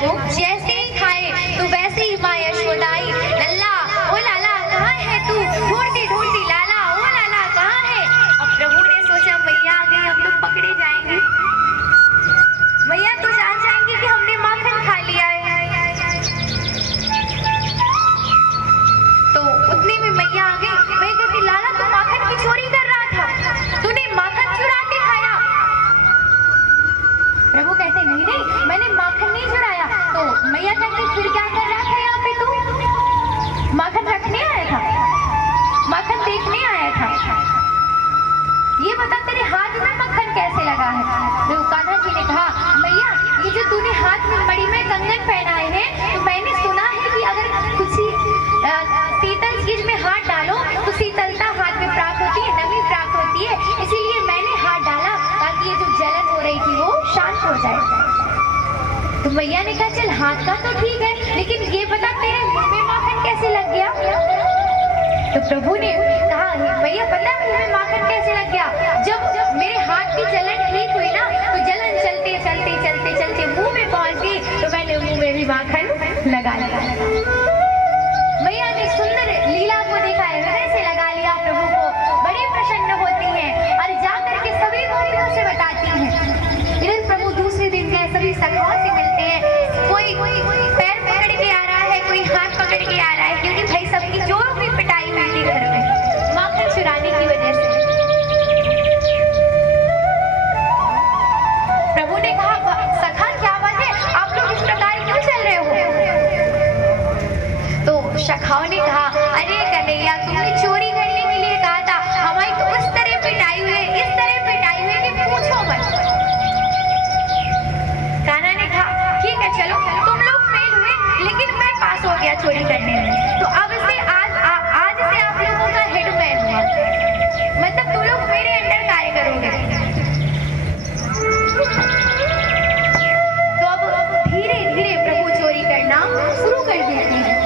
को। जैसे ही खाए तो वैसे ही माँ यशोदा आई, लल्ला ओ लाला कहाँ है तू, ढूंढती ढूंढती लाला ओ लाला कहाँ है। अब प्रभु ने सोचा मैया आ गई, हम लोग पकड़े जाएंगे, मैया तो जान जाएंगे कि हमने माखन खा लिया है। तो उतने में मैया आ गई, मैं कहती लाला तू माखन की चोरी कर रहा था, तूने माखन चुरा के खाया। प्रभु कहते नहीं नहीं मैंने माखन नहीं चुराया। तो मैया कहती फिर क्या कर रहा था यहाँ पे तू, माखन रखने आया था, माखन देखने आया था, ये बता तेरे हाथ में मक्खन कैसे लगा है। तो कान्हा जी ने कहा मैया ये जो तूने हाथ में मणि में कंगन पहनाए हैं, तो मैंने सुना है कि अगर किसी शीतल चीज में हाथ डालो तो शीतलता हाथ में प्राप्त होती है, नमी प्राप्त होती है, इसीलिए मैंने हाथ डाला ताकि ये जो जलन हो रही थी वो शांत हो जाए। तो मैया ने कहा चल हाथ का तो ठीक है, लेकिन ये बता तेरे मुंह में माखन कैसे लग गया। तो प्रभु ने कहा भैया पता है मुंह में माखन कैसे लग गया, जब मेरे हाथ की जलन ठीक हुई ना तो जलन चलते चलते चलते चलते मुंह में पहुंच गई, तो मैंने मुंह में भी माखन लगा लिया। मैया ने सुंदर लीला को देखा है, हृदय से लगा लिया, प्रभु को बड़ी प्रसन्न होती हैं और जाकर के सभी गोपियों से बताती हैं। इधर प्रभु दूसरे दिन गए, सभी सखाओं से मिलते हैं, कोई पैर पकड़ के आ रहा है, कोई हाथ पकड़ के आ रहा है, क्योंकि भाई सबकी जोरों की पिटाई हुई थी घर में माखन चुराने की वजह से। प्रभु ने कहा सखा क्या बात है, आप लोग इस प्रकार क्यों चल रहे हो। तो सखाओं ने कहा अरे कन्हैया तुमने चोरी करने के लिए कहा था, हमारी तो इस तरह पिटाई हुई है, इस तरह पिटाई हुई है कि पूछो मत। कान्हा ने कहा ठीक है चलो तुम लोग फेल हुए, लेकिन मैं पास हो गया चोरी करने में, तो अब से आज से आप लोगों का हेडमैन हुआ, मतलब तुम लोग मेरे अंडर कार्य करोगे। तो अब धीरे धीरे प्रभु चोरी करना शुरू कर देते हैं,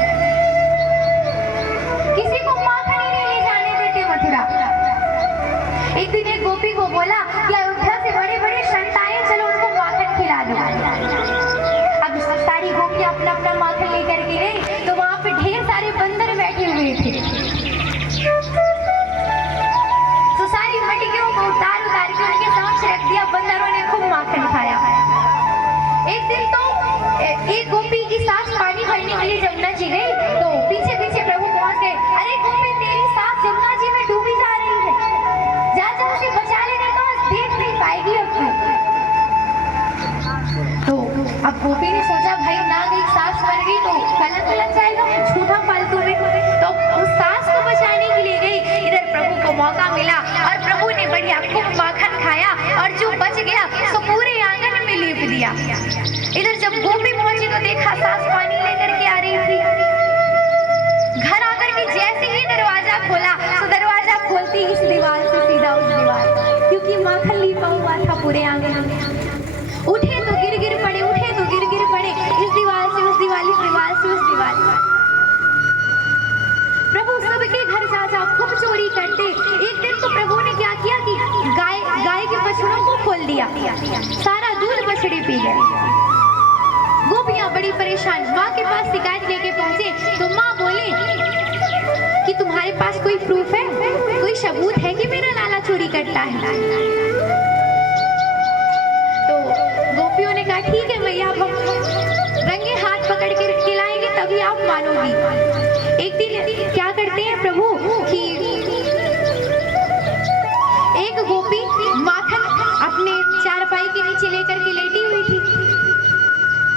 किसी को माखन ही नहीं ले जाने देते मथुरा। एक दिन एक गोपी को बोला कि अयोध्या से बड़े बड़े संत आए, चलो उनको माखन खिला दो। अब सारी गोपी अपना अपना माखन लेकर के गई, तो वहां पे ढेर सारे बंदर बैठे हुए थे, तो सारी मटकियों को उतार उतार के उनके समक्ष रख दिया, बंदरों ने खूब माखन खाया। एक दिन तो एक गोपी की सास पानी भरने के लिए जमुना जी गई, तो पीछे पीछे प्रभु पहुंच गए, अरे गोपी तेरी सास जमुना जी में डूबी जा रही है, जा जा उसे बचा लेने का, देख नहीं पाएगी अब तो अब गोपी ने सोचा भाई ना गई सास मर गई तो गलत लग जाएगा, झूठा फालतू में, तो उस सास को बचाने के लिए गई। इधर प्रभु को मौका मिला और प्रभु ने बढ़िया खूब माखन खाया, और जो बच गया तो पूरे आंगन में लेप दिया। इधर जब गोपी पहुंची तो देखा सास पानी लेकर के आ रही थी, घर आकर के जैसे ही दरवाजा खोला तो दरवाजा खोलती इस दीवार से सीधा उस दीवार, क्योंकि माखन लिपा हुआ था पूरे आंगन में। उठे तो गिर पड़े, उठे तो गिर पड़े, इस दीवार से उस दीवार, इस दीवार से उस दीवार। प्रभु सबके घर जा जा खूब चोरी करते। एक दिन तो प्रभु ने क्या किया कि गाय के बछड़ों को खोल दिया, सारा दूध बछड़े पी गए। गोपियां बड़ी परेशान माँ के पास शिकायत लेके पहुंचे, तो माँ बोले कि तुम्हारे पास कोई प्रूफ है, कोई सबूत है कि मेरा लाला चोरी करता है। तो गोपियों ने कहा ठीक है मैया, अब हम रंगे हाथ पकड़ के खिलाएंगे तभी आप मानोगी। एक दिन क्या करते हैं प्रभु कि एक गोपी माखन अपने चारपाई के नीचे लेकर के लेटी हुई थी,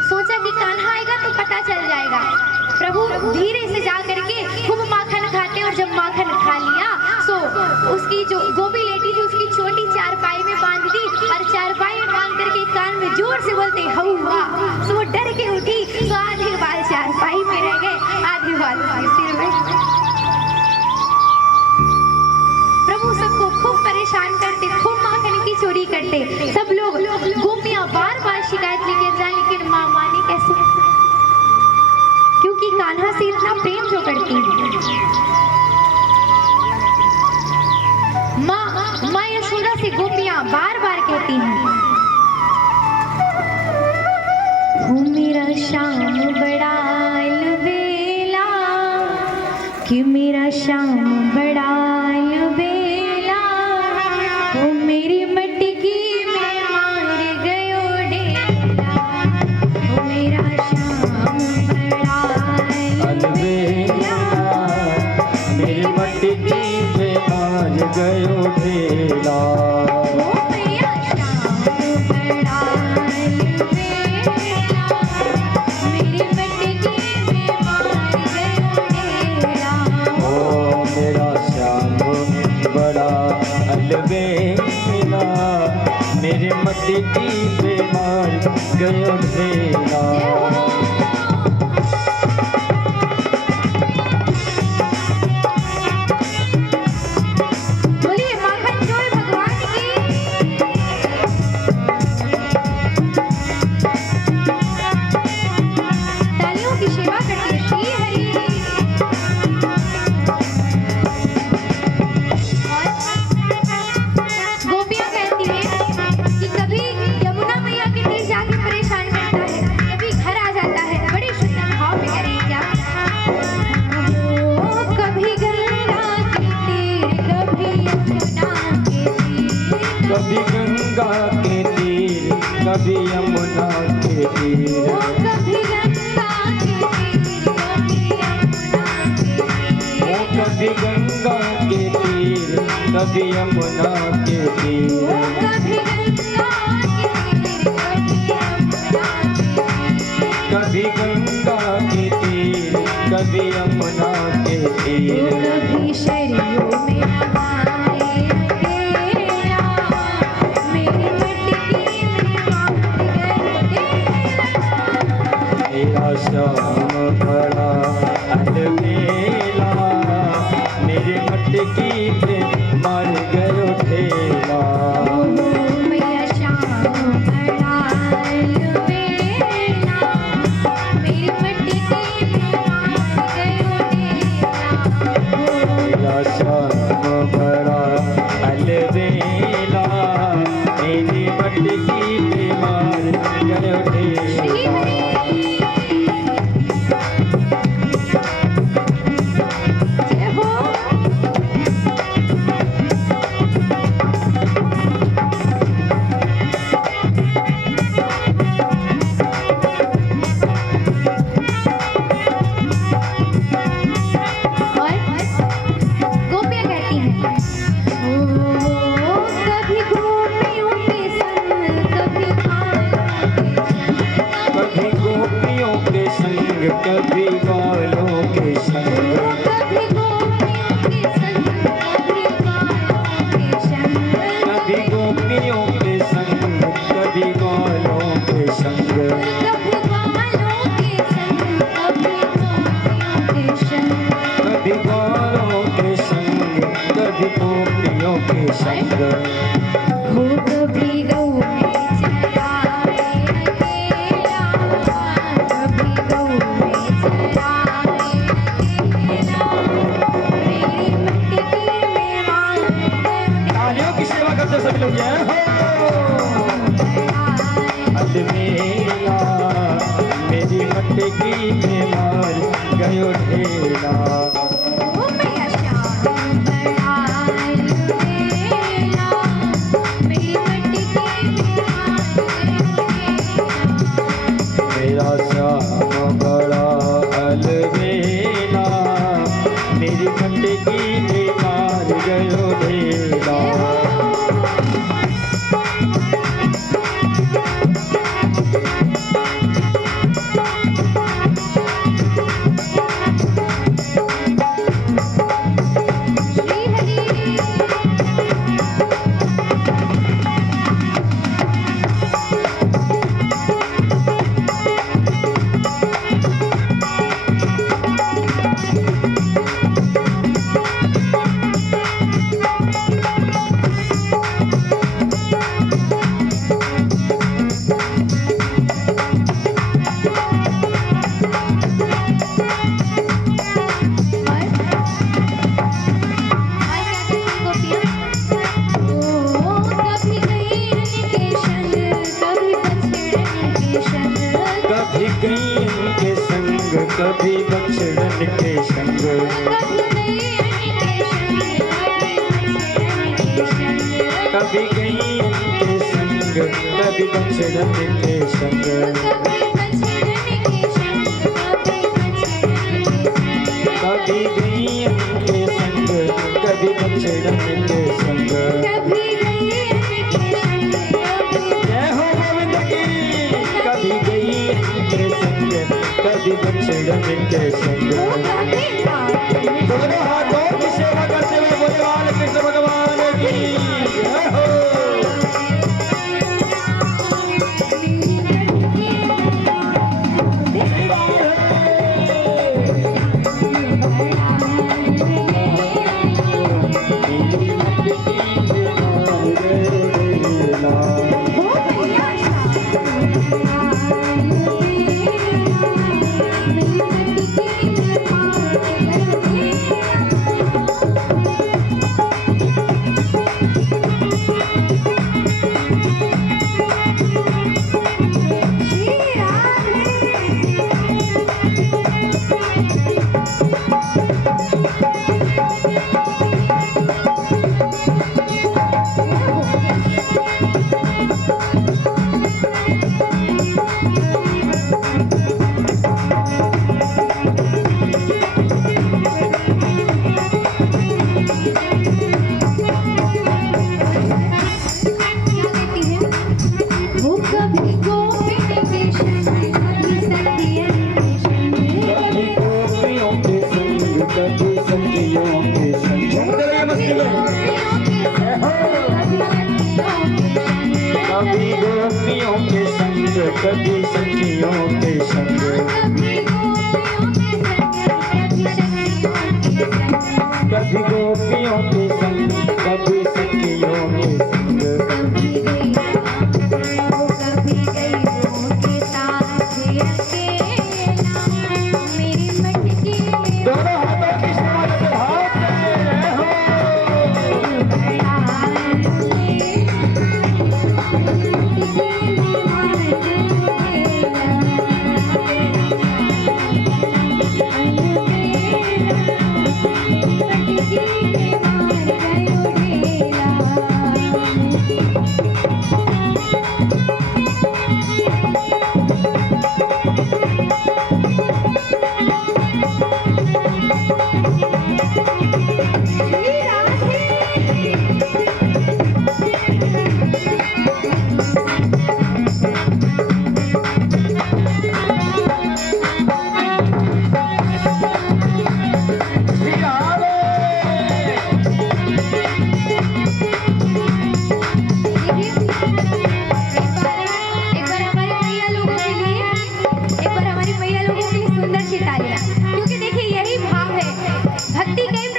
सोचा कि कान्हा आएगा तो पता चल जाएगा। प्रभु धीरे से जा करके खूब माखन खाते, और जब माखन खा लिया तो उसकी जो गोपी लेटी थी उसकी छोटी चारपाई में बांध दी, और चारपाई में बांध करके कान में जोर से बोलते हौवा, तो वो डर के उठी, तो आधे बाल चारपाई में रह गए, आधे बाल उसके सिर में। प्रभु सबको खूब परेशान करते, खूब माखन की चोरी करते, सब लोग गोपियां बार बार शिकायत लेकर जाए, लेकिन माँ माने कैसे, क्योंकि कान्हा से इतना प्रेम जो करती है। माँ यशोदा से गोपियां बार बार कहती हैं, मेरा श्याम बड़ा अलबेला, कि मेरा श्याम बड़ा अलबेला, वो मेरी मटकी में मार गयो डेला, वो मेरा श्याम बड़ा अलबेला, मेरी मटकी में मार गयो ढेला। वो मेरा श्याम बड़ा अलबेला, मेरी मटकी में मार गयो डेला। ओ मेरा श्याम बड़ा अलबेला, मेरी मटकी में मार गयो ढेला। बोलिए माखन चोर भगवान की। तालियों की सेवा करते श्री हरि। और गोपियां कहती हैं कि कभी यमुना मैया के तीर जाके परेशान करता है, कभी घर आ जाता है। बड़े सुंदर भाव में कह रही हैं क्या? ओ कभी गंगा के तीर, कभी यमुना के तीर, कभी गंगा के तीर, कभी यमुना के ओ तीर, कभी गंगा के तीर, कभी यमुना के ओ तीर, कभी गंगा के तीर, कभी यमुना के ओ तीर, कभी गंगा के तीर, कभी यमुना के तीर, कभी गंगा के तीर, कभी यमुना के ओ तीर, कभी शरीरों में नहाए अकेला, मेरी मटकी में मार गयो डेला। मेरा श्याम बड़ा अलबेला, मेरी मटकी पे मार गयो ढेला। ओ मैया श्याम बड़ा अलबेला, मेरी मटकी में मार गयो डेला। मेरा श्याम बड़ा अलबेला, मेरी मटकी पे मार गयो श्री ढेला। हरि। जय हो। और गोपियां कहती हैं ओ कभी गोपियों के संग, कभी खालों के संग, कभी गोपियों के संग, कभी ओ कभी गोपियों के संग, कभी खालों के संग, कभी गोपियों के संग, कभी खालों के संग, कभी गोपियों के कभी गोपियों के संग। संग, हो कभी गऊ में चराए अकेला, कभी गऊ में चराए अकेला, मेरी मटकी में मार तालियों की सेवा करते सभी लोग जय हो। अलबेला, मेरी मटकी में मार गयो ढेला। ओ मैया श्याम बड़ा अलबेला, मेरी मटकी में मार गयो डेला। मेरा श्याम बड़ा अलबेला, मेरी मटकी में मार गयो ढेला। इनके संग कभी बछड़न के संग कभी गई इनके संग कभी बछड़न के संग कभी गई इनके संग कभी बछड़न के संग जय हो गोविंद की कभी गई इनके संग कभी बछड़न के संग दोनों हाथों की सेवा करते हुए बोले बाल कृष्ण भगवान की जय हो कभी गोपियों के संग कभी सखियों के संग कभी गोपियों के संग कभी सखियों के संग दोनों हाथों की सेवा करते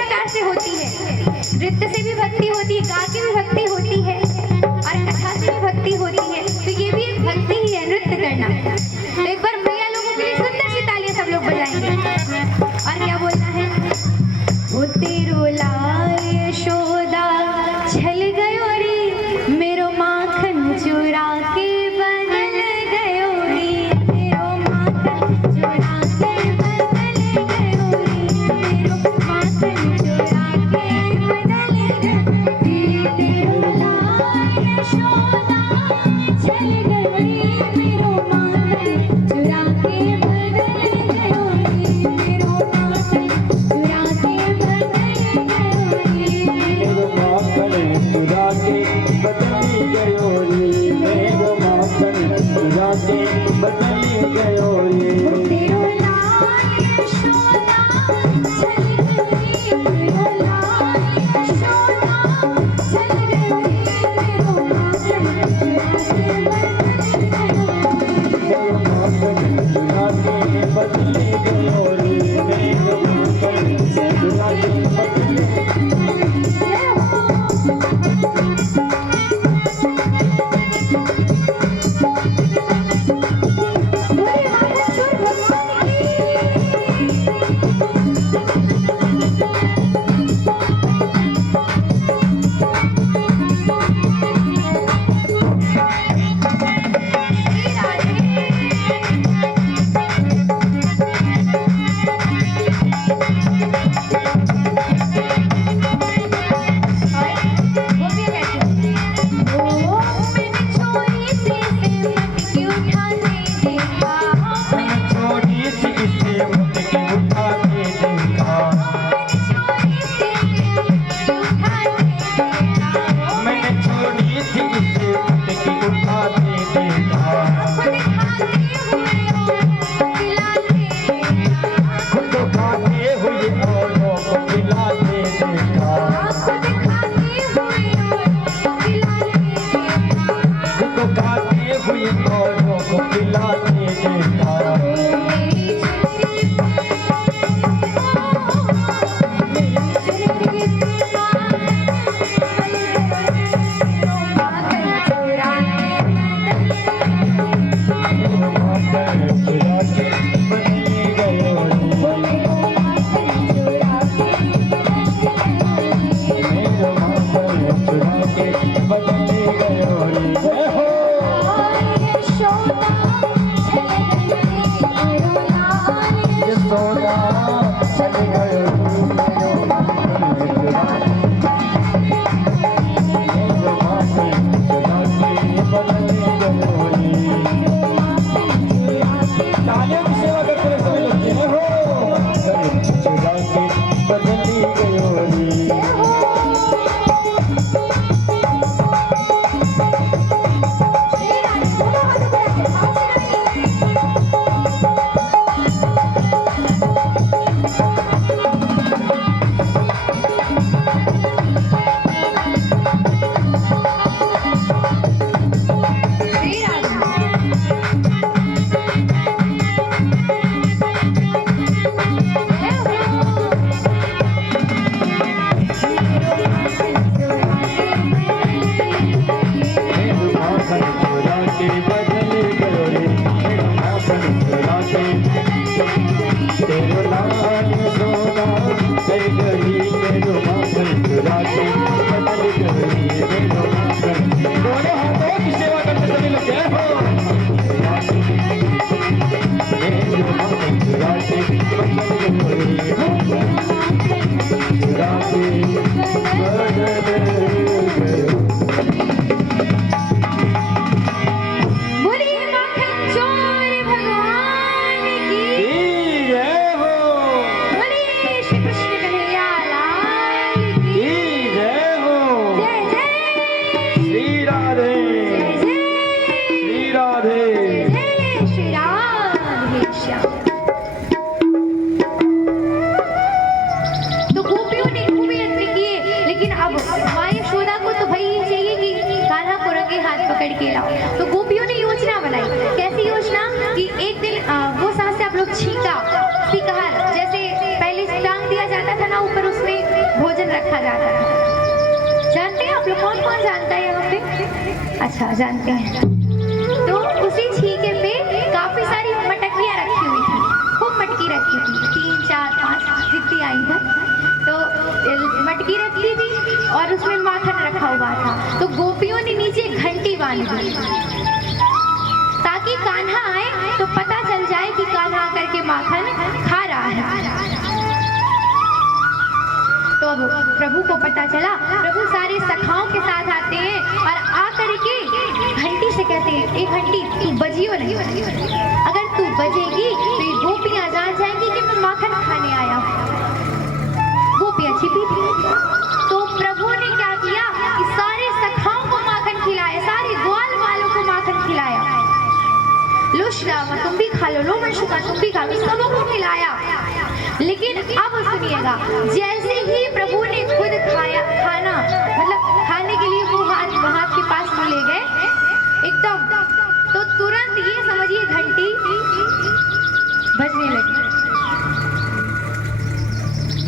भाव से हो नृत्य से भी भक्ति होती है, गा के भी भक्ति होती है और कथा से भी भक्ति होती है। तो ये भी एक भक्ति ही है, नृत्य करना। तो एक बार मैया लोगों के लिए सुंदर सी तालियां सब लोग बजाएंगे। और क्या बोलना है? ओ तेरो लाल यशोदा छल गयो रे, मेरो माखन चुरा के बदल गयो रे, मेरो माखन चुरा के बदल गयो रे, मेरो माखन चुरा के बदली गयो रे तेरो लाल यशोदा चल गई, मेरो लाल यशोदा चल गई, मेरो माखन चुरा के बदली गयो रे मेरो माखन चुरा के बदली रखा जाता था। जानते हैं आप लोग, कौन कौन जानता है यहाँ पे? अच्छा, जानते हैं। तो उसी छीके पे काफी सारी मटकियाँ रखी हुई थी, खूब मटकी रखी थी, 3 4 5 जितनी आई है। तो मटकी रखी थी और उसमें माखन रखा हुआ था। तो गोपियों ने नीचे घंटी बांध दी ताकि कान्हा आए तो पता चल जाए कि कान्हा आकर के माखन खा रहा है। तो अब प्रभु को पता चला, प्रभु सारे सखाओं के साथ आते हैं और आकर के घंटी से कहते हैं, ए घंटी तू बजियो नहीं, अगर तू बजेगी तो ये गोपियां जान जाएंगी कि मैं माखन खाने आया हूँ। गोपियां छिपी थी। तो प्रभु ने क्या किया कि सारे सखाओं को माखन खिलाया, सारे ग्वाल वालों को माखन खिलाया। लो श्रावण तुम भी खा लो, लो वंशुका तुम भी खा लो, सबों को खिलाया। लेकिन अब सुनिएगा, जैसे ही प्रभु ने खुद खाना मतलब खाने के लिए वो हाथ के पास में ले गए एकदम, तो तुरंत ये समझिए घंटी बजने लगी।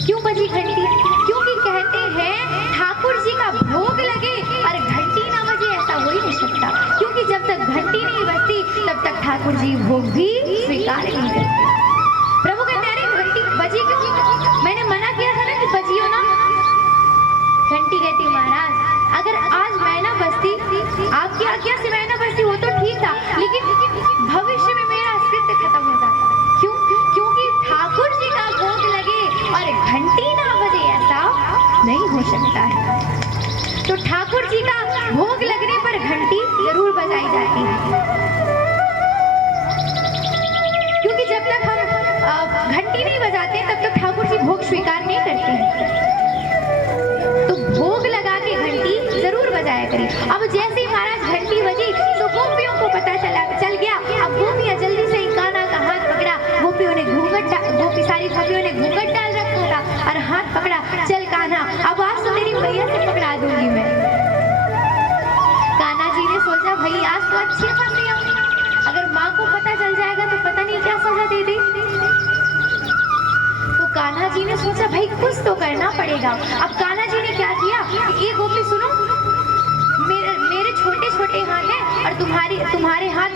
क्यों बजी घंटी? क्योंकि कहते हैं ठाकुर जी का भोग लगे और घंटी ना बजे, ऐसा हो ही नहीं सकता। क्योंकि जब तक घंटी नहीं बजती तब तक ठाकुर जी भोग भी स्वीकार नहीं करते। प्रभु कहते हैं, अरे घंटी बजी क्यों? मैंने मना किया था ना कि बजियो ना। घंटी कहती, महाराज अगर आज मैं ना बजती, आपकी आज्ञा से मैं ना बजती वो तो ठीक था, लेकिन भविष्य में मेरा अस्तित्व खत्म हो जाता। क्यों? क्योंकि ठाकुर जी का भोग लगे और घंटी ना बजे, ऐसा नहीं हो सकता है। तो ठाकुर जी का भोग लगने पर घंटी जरूर बजाई जाती है, क्योंकि जब तक हम घंटी नहीं बजाते तब तक ठाकुर जी भोग स्वीकार नहीं करते हैं। तो भोग लगा के घंटी जरूर बजाया करें। अब जैसे ही महाराज घंटी बजी तो गोपियों को पता चल गया। अब गोपियां जल्दी से कान्हा का हाथ पकड़ा, गोपियों ने सारी गोपियों ने घूंघट डाल रखा था और हाथ पकड़ा, चल कान्हा अब आज तो तेरी मैया से पकड़ा दूंगी मैं। कान्हा जी ने सोचा, भाई आज तो अच्छे फंसे हम, अगर माँ को पता चल जाएगा तो पता नहीं क्या सजा दे दे। तो कान्हा जी ने सोचा, भाई कुछ तो करना पड़ेगा। अब कान्हा जी ने क्या किया, ये गोपी सुनो, मेरे छोटे छोटे हाथ हैं और तुम्हारे हाथ,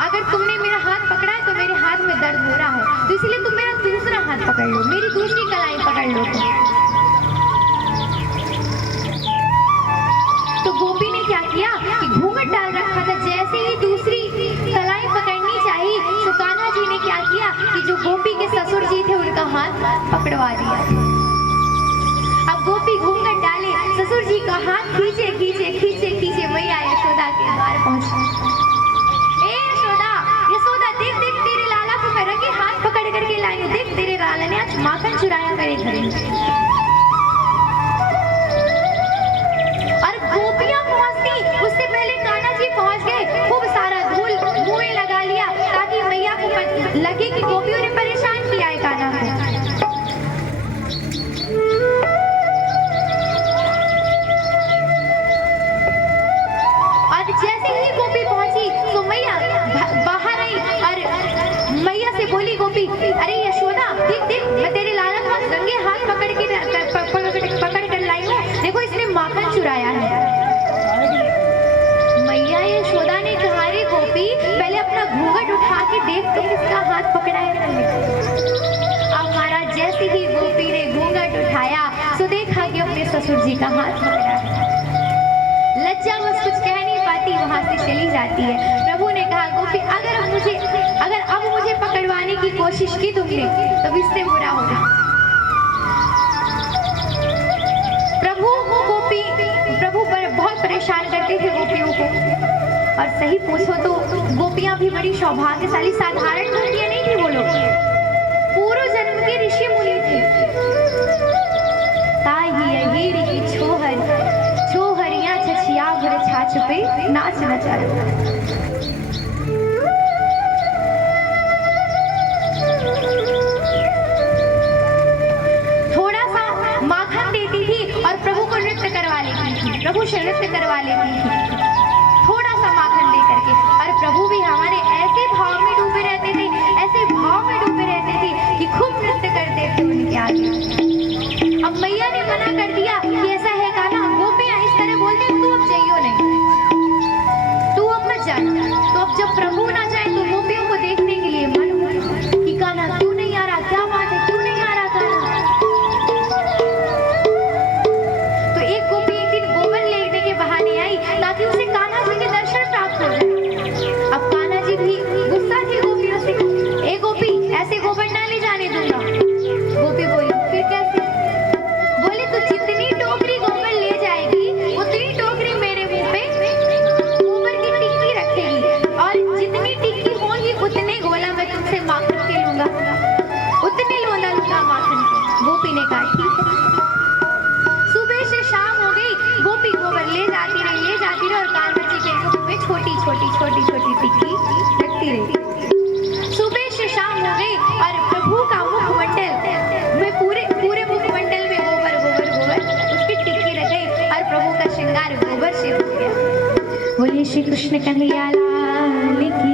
अगर तुमने मेरा हाथ पकड़ा है तो मेरे हाथ में दर्द हो रहा है, तो इसलिए तुम मेरा दूसरा हाथ पकड़ लो, मेरी दूसरी कलाई पकड़ लो। तो गोपी ने क्या किया कि घूंघट डाल रखा था, जैसे ही दूसरी कलाई पकड़नी चाहिए तो कान्हा जी ने क्या किया कि जो गोपी के ससुर जी थे उनका हाथ पकड़वा दिया। अब गोपी घूंघट डाले, ससुर जी का हाथ खींचे खींचे खींचे खींचे मैया यशोदा के द्वार पहुंचे। ए यशोदा, यशोदा देख देख तेरे लाला को मैं रंगे हाथ पकड़ करके लाई हूं, देख तेरे लाला ने आज माखन चुराया मेरे घर में। और गोपियां पहुंचती उससे पहले कान्हा जी पहुंच गए, खूब सारा धूल मुंह में लगा लिया ताकि मैया को लगे कि गोपियों ने परेशान किया है कान्हा को। और जैसे ही गोपी पहुंची तो मैया बाहर आई और मैया से बोली गोपी, अरे यशोदा देख देख मैं तेरे लाला को रंगे हाथ पकड़ कर लाई हूँ, देखो इसने माखन चुराया है। मैया यशोदा ने कहा, रे गोपी पहले अपना घूंघट उठा के देख तो किसका हाथ पकड़ा है तुमने। अब महाराज जैसे ही गोपी ने घूंघट उठाया तो देखा कि अपने ससुर जी का हाथ पकड़ा है। लज्जा बस कुछ कह नहीं पाती, वहां से चली जाती है। प्रभु ने कहा, गोपी अगर अब मुझे पकड़वाने की कोशिश की तुमने तो इससे बुरा होगा। प्रभु बहुत परेशान करते थे गोपियों को। और सही पूछो तो गोपियां भी बड़ी सौभाग्यशाली, साधारण गोपियां नहीं थी वो लोग, पूर्व जन्म के ऋषि मुनि थे। ताही अहीर की छोहरियां छछिया भर छाछ पे नाच नचा। प्रभु से नृत्य करवा लेती थी, थोड़ा सा माखन दे करके। और प्रभु भी हमारे ऐसे भाव में डूबे रहते थे, ऐसे भाव में डूबे रहते थे कि खूब नृत्य करते थे उनके आगे। अब मैया कृष्ण कन्हैया लाल की,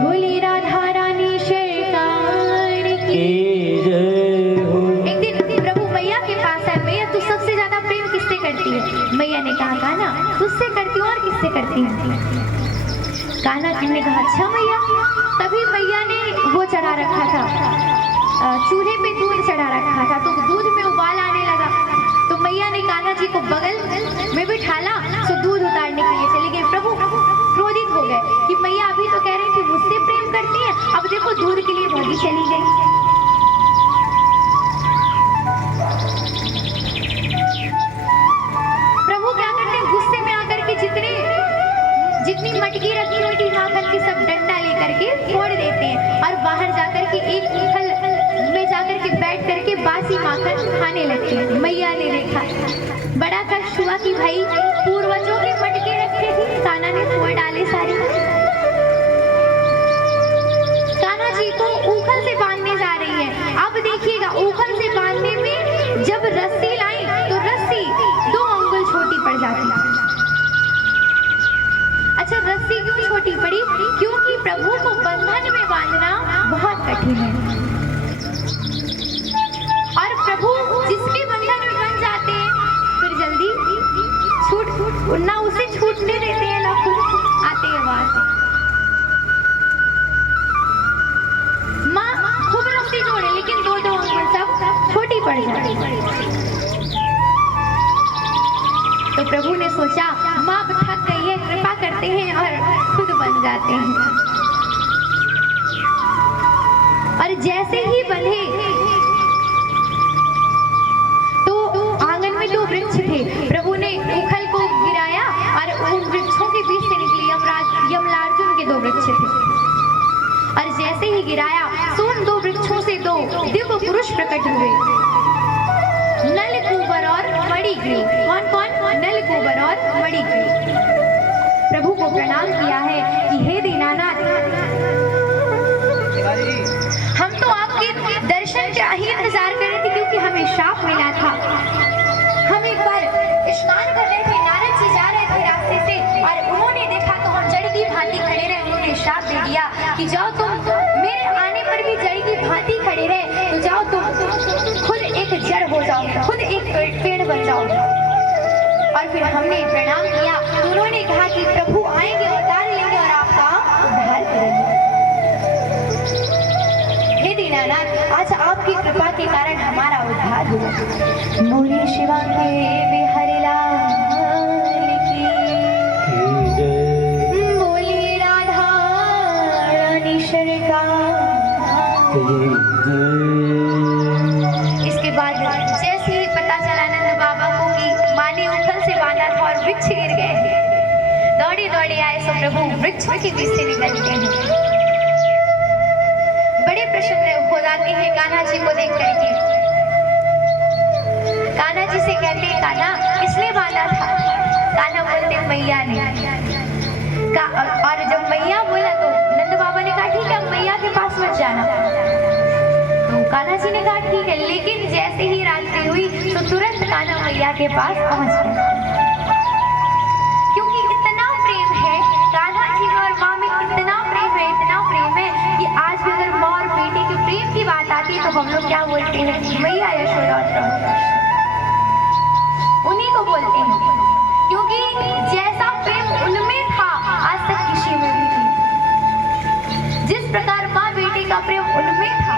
बोली राधा रानी सरकार की। एक दिन प्रभु मैया के पास आए, मैया तू सबसे ज्यादा प्रेम किससे करती है? मैया ने कहा कान्हा तुझसे करती हूँ, और किससे करती है? कान्हा जी ने कहा अच्छा मैया। तभी मैया ने वो चढ़ा रखा था, चूल्हे पे दूध चढ़ा रखा था, तो दूध में उबाल आने लगा। तो मैया ने कान्हा जी को बगल में बिठाला, तो दूध उतारने के लिए चली गई। प्रभु क्रोधित हो गए कि मैया अभी तो कह रही थी मुझसे प्रेम करती है, अब देखो दूध के लिए भागी चली गई। प्रभु क्या करते हैं, गुस्से में आकर के जितनी मटकी रखी हुई थी माखन की सब डंडा लेकर के फोड़ देते हैं, और बाहर जाकर के एक उखल में जाकर के बैठ करके बासी माखन खाने लगते हैं। मैया ने देखा, बड़ा कष्ट हुआ कि भाई पूर्वजों के मटके रखे थे, कान्हा ने फोड़ डाले सारे। कान्हा जी को उखल से बांधने जा रही है। अब देखिएगा उखल से बांधने में जब रस्सी लाई तो रस्सी 2 अंगुल छोटी पड़ जाती है। अच्छा रस्सी क्यों छोटी पड़ी? क्योंकि प्रभु को बंधन में बांधना बहुत कठिन है, और प्रभु जिसके बंधन में बन जाते हैं फिर जल्दी छूट ना उसे छूटने देते हैं, ना खुद आते हैं वहां से। माँ खूब रस्सी जोड़े लेकिन 2-2 अंगुल सब छोटी पड़ जाती। तो प्रभु ने सोचा माँ अब थक गई है, कृपा करते हैं और खुद बन जाते हैं। और जैसे ही बंधे तो आंगन में 2 वृक्ष थे। प्रभु ने उखल को गिराया और उन वृक्षों के बीच से निकली यमलार्जुन के 2 वृक्ष थे, और जैसे ही गिराया तो उन 2 वृक्षों से 2 दिव्य पुरुष प्रकट हुए, नलकूबर और मणिग्रीव। कौन कौन? नलकूबर और मणिग्रीव। प्रभु को प्रणाम किया है कि हे दीनानाथ, हम तो आपके दर्शन का ही इंतजार कर रहे थे, क्योंकि हमें शाप मिला था। हम एक बार स्नान कर रहे थे, नारद जी जा रहे थे रास्ते से, और उन्होंने देखा तो हम जड़ की भांति खड़े रहे। उन्होंने शाप दे दिया कि जाओ तुम मेरे आने पर भी जड़ की भांति खड़े रहे, तो जाओ तुम खुद एक जड़ हो जाओ, खुद एक पेड़ बन जाओ। और फिर हमने प्रणाम किया, तो उन्होंने कहा कि प्रभु आएंगे, उतार लेंगे और आपका उद्धार करेंगे। हे दीनानाथ, आज आपकी कृपा के कारण हमारा उद्धार हुआ। बोले शिवा के बिहारी लाल की, बोले राधा रानी सरकार। इसके बाद जैसे ही पता चला नंद बाबा को कि माँ ने उखल से बांधा था और वृक्ष गिर गए, दौड़े दौड़े आए सो प्रभु वृक्ष के बीच से निकल गए। बड़े प्रसन्न हो जाते हैं कान्हा जी को देख करके। कान्हा जी से कहते हैं कान्हा किसने बांधा था? कान्हा बोलते मैया ने। और जब मैया बोला तो नंद बाबा ने कहा ठीक है मैया के पास मत जाना। तो कान्हा जी ने कहा ठीक है, लेकिन जैसे ही रात्रि हुई तो तुरंत कान्हा मैया के पास पहुंच गए, क्योंकि इतना प्रेम है कान्हा जी में और माँ में, इतना प्रेम है, इतना प्रेम है कि आज भी अगर माँ और बेटे के प्रेम की बात आती है तो हम लोग क्या बोलते हैं? मैया यशोदा और प्रभु, उन्हीं को बोलते हैं, क्योंकि जैसा प्रेम उनमें था आज तक किसी में भी नहीं। जिस प्रकार माँ बेटे का प्रेम उनमें था